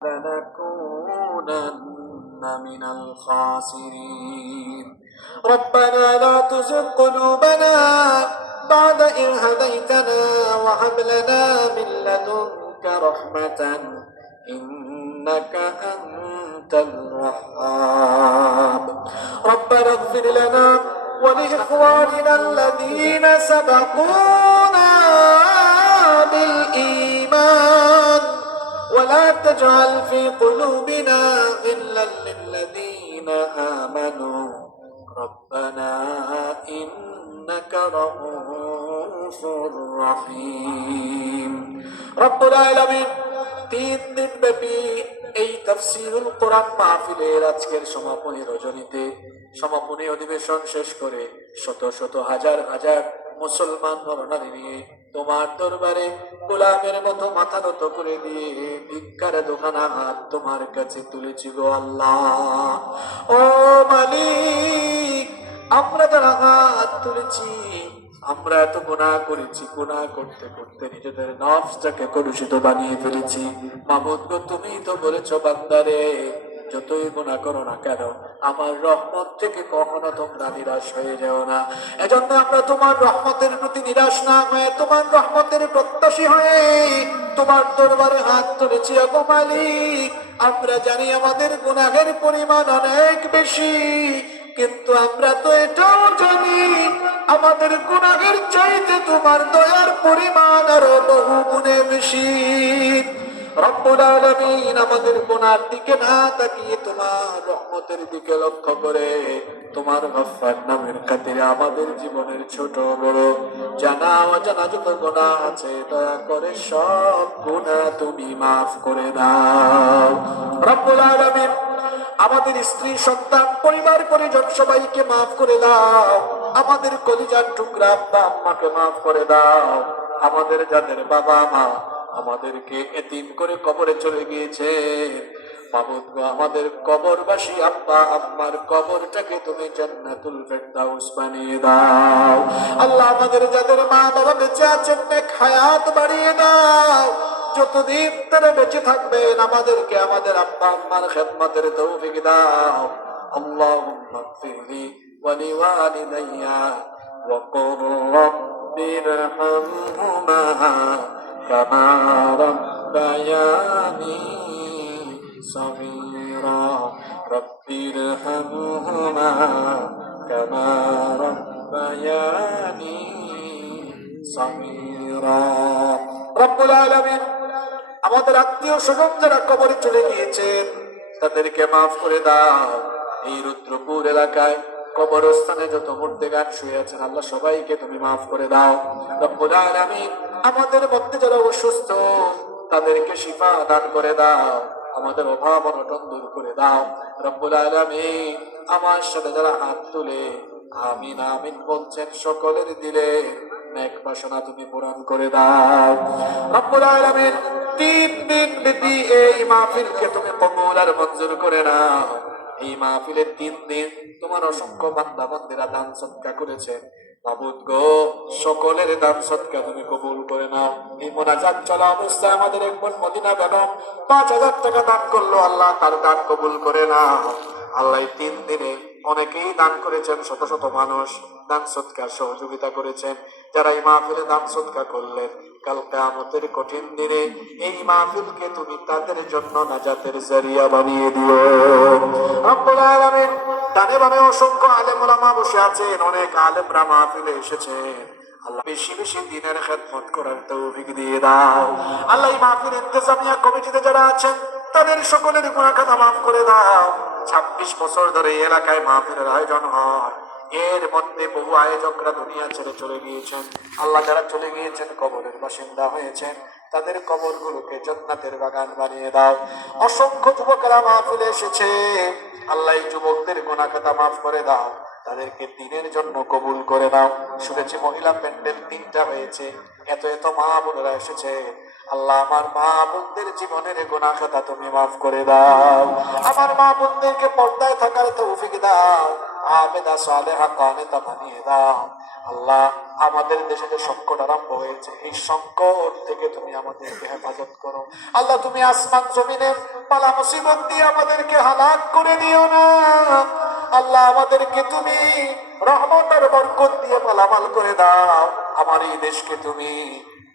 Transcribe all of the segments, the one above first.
لنكونن من الخاسرين. ربنا لا تزغ قلوبنا بعد إذ هديتنا وهب لنا من لدنك رحمة إنك أنت الوهاب. ربنا اغفر لنا ولإخواننا الذين سبقونا بالإيمان ولا تجعل في قلوبنا غلا للذين آمنوا ربنا إنك رؤوف رحيم. رب العالمين 3 দিন ব্যাপী এই তাফসীরুল কোরআন মাহফিলের আজকের সমাপনী রজনীতে সমাপনী অধিবেশন শেষ করে শত শত হাজার হাজার মুসলমান নরনারী নিয়ে তোমার দরবারে গোলামের মতো মাথা নত করে দিয়ে ভিক্ষার দোকানা হাত তোমার কাছে তুলেছি গো আল্লাহ। ও মালিক, আমরা যারা হাত তুলেছি আমরা এত গুনাহ করেছি, গুনাহ করতে করতে নিজেদের নফসটাকে কলুষিত বানিয়ে ফেলেছি। মাবুদ গো, তুমি তো বলেছো বান্দারে যতই গুনাহ করো না কেন আমার রহমত থেকে কখনো তোমরা নিরাশ হয়ে যাও না। এজন্য আমরা তোমার রহমতের প্রতি নিরাশ না হয়ে তোমার রহমতের প্রত্যাশী হয়ে তোমার দরবারে হাত তুলেছি গো মালিক। আমরা জানি আমাদের গুনাহের পরিমাণ অনেক বেশি, কিন্তু আমরা তো এটাও জানি আমাদের গুনাহের চাইতে তোমার দয়ার পরিমাণ আরো বহু গুণে বেশি। রব্বুল আলামিন আমাদের গুনার দিকে না তাকিয়ে তোমার রহমতের দিকে লক্ষ্য করে তোমার গফফার নামের খাতিরে আমাদের জীবনের ছোট বড় জানা অজানা যত গুনাহ আছে দয়া করে সব গুনাহ তুমি মাফ করে দাও। রব্বুল আলামিন আমাদের স্ত্রী সন্তান পরিবার পরিজন সবাইকে মাফ করে দাও। আমাদের কলিজার টুকরা আব্বা আম্মাকে মাফ করে দাও। আমাদের যাদের বাবা মা আমাদেরকে এতিম করে কবরে চলে গিয়েছে, মাবুদ গো আমাদের কবরবাসী আব্বা আম্মার কবরটাকে তুমি জান্নাতুল ফেরদাউস বানিয়ে দাও। আল্লাহ আমাদের যাদের মা বাবা বেঁচে আছেন নেক হায়াত বাড়িয়ে দাও। যতদিন তারা বেঁচে থাকবেন আমাদেরকে আমাদের আব্বা আম্মার খেদমতের তৌফিক দাও। আল্লাহুম্মা গফিরলি ওয়া লিওয়ালিদাইয়া ওয়া কুর রাব্বিরহামহুমা কামা রাব্বায়ানি সগীরা রাব্বিরহামহুমা কামা রাব্বায়ানি সগীরা। রব্বুল আলামিন আমাদের আত্মীয় স্বজন যারা কবরে চলে গিয়েছেন তাদেরকে মাফ করে দাও। এই রুদ্রপুর এলাকায় কবরস্থানে যত মুর্দেগান শুয়ে আছেন আল্লাহ সবাইকে তুমি মাফ করে দাও। রব্বুল আলামিন আমাদের মধ্যে যারা অসুস্থ তাদেরকে শিফা দান করে দাও। আমাদের অভাব অনটন দূর করে দাও। রব্বুল আলামিন আমার সাথে যারা হাত তুলে আমিন আমিন বলছেন সকলের দিলে নেক বাসনা তুমি পূরণ করে দাও। রব্বুল আলামিন 3 দিন ব্যাপী এই মাহফিলকে তুমি কবুল আর মঞ্জুর করে নাও। এই মাহফিলের 3 দিন তোমার অসংখ্য বান্দা বান্দিরা দান সদকা করেছে। মাবুদ গো সকলের দান সদকা তুমি কবুল করে নাও। এই মোনাজাত চলা অবস্থায় আমাদের এক বোন মদিনা বেগম 5000 টাকা দান করলো, আল্লাহ তার দান কবুল করে নাও। আল্লাহ 3 দিনে অনেকেই দান করেছেন, শত শত মানুষ দান সদকার সহযোগিতা করেছেন। যারা এই মাহফিলে দান সদকা করলেন কাল কিয়ামতের কঠিন দিনে এই মাহফিলকে তুমি তাদের জন্য নাজাতের জরিয়া বানিয়ে দিও। রব্বুল আলামিন ডানে বামে অসংখ্য আলেম ওলামা বসে আছেন, অনেক আলেমরা মাহফিলে এসেছেন। আল্লাহ বেশি বেশি দিনের খেদমত করার তৌফিক দিয়ে দাও। আল্লাহ এই মাহফিল ইন্তেজামিয়া কমিটিতে যারা আছেন তাদের সকলের গুনাহ খাতা মাফ করে দাও। 26 বছর ধরে এই এলাকায় মাহফিলের আয়োজন হয়, এর মধ্যে বহু আয়োজকরা দুনিয়া ছেড়ে চলে গিয়েছেন। আল্লাহ যারা চলে গিয়েছেন কবরের বাসিন্দা হয়েছেন তাদের কবরগুলোকে জান্নাতের বাগান বানিয়ে দাও। অসংখ্য যুবকেরা মাহফিলে এসেছে, আল্লাহ এই যুবকদের গুনাহ খাতা মাফ করে দাও, তাদেরকে দিনের জন্য কবুল করে দাও। শুনেছি মহিলা প্যান্ডেল 3টা হয়েছে, এত এত মা বোনেরা এসেছে। আল্লাহ আমার মা বোনদের জীবনের গুনাহ খাতা তুমি মাফ করে দাও। আমার মা বোনদেরকে পর্দায় থাকার তৌফিক দাও। আবেদা সালেহা কানেতা বানিয়ে দাও। আল্লাহ, আমাদের দেশে যে সংকট আরম্ভ হয়েছে, এই সংকট থেকে তুমি আমাদেরকে হেফাজত করো। আল্লাহ, তুমি আসমান জমিনের পালা মুসিবত দিয়ে আমাদেরকে হালাক করে দিও না। আল্লাহ, আমাদেরকে তুমি রহমত আর বরকত দিয়ে মালামাল করে দাও। আমার এই দেশকে তুমি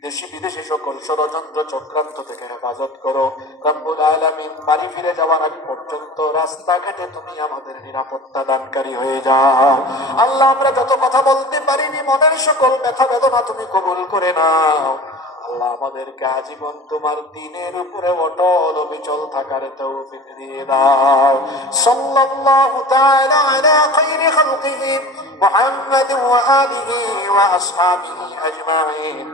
দেশি বিদেশি সকল ষড়যন্ত্র চক্রান্ত থেকে হেফাজত করো। রব্বুল আলামিন, বাড়ি ফিরে যাওয়ার আগ পর্যন্ত রাস্তাঘাটে তুমি আমাদের নিরাপত্তা দানকারী হয়ে যাও। আল্লাহ, আমরা যত কথা বলতে পারিনি, মনের সকল ব্যথা বেদনা তুমি কবুল করে নাও। আল্লাহ, আমাদেরকে আজীবন তোমার দ্বীনের উপরে অটল অবিচল থাকার তৌফিক দিয়ে দাও। সাল্লাল্লাহু তাআলা আলা খায়রি খালকিহি মুহাম্মাদ ওয়া আলিহি ওয়া আসহাবিহি আজমাইন।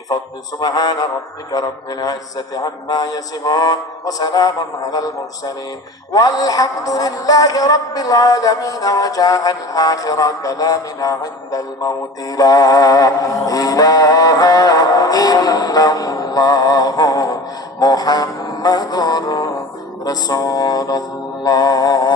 بفضل سبحان ربك رب العزة عما يصفون وسلام على المرسلين والحمد لله رب العالمين. وجاء الآخر كلامنا عند الموت لا إله إلا الله محمد رسول الله.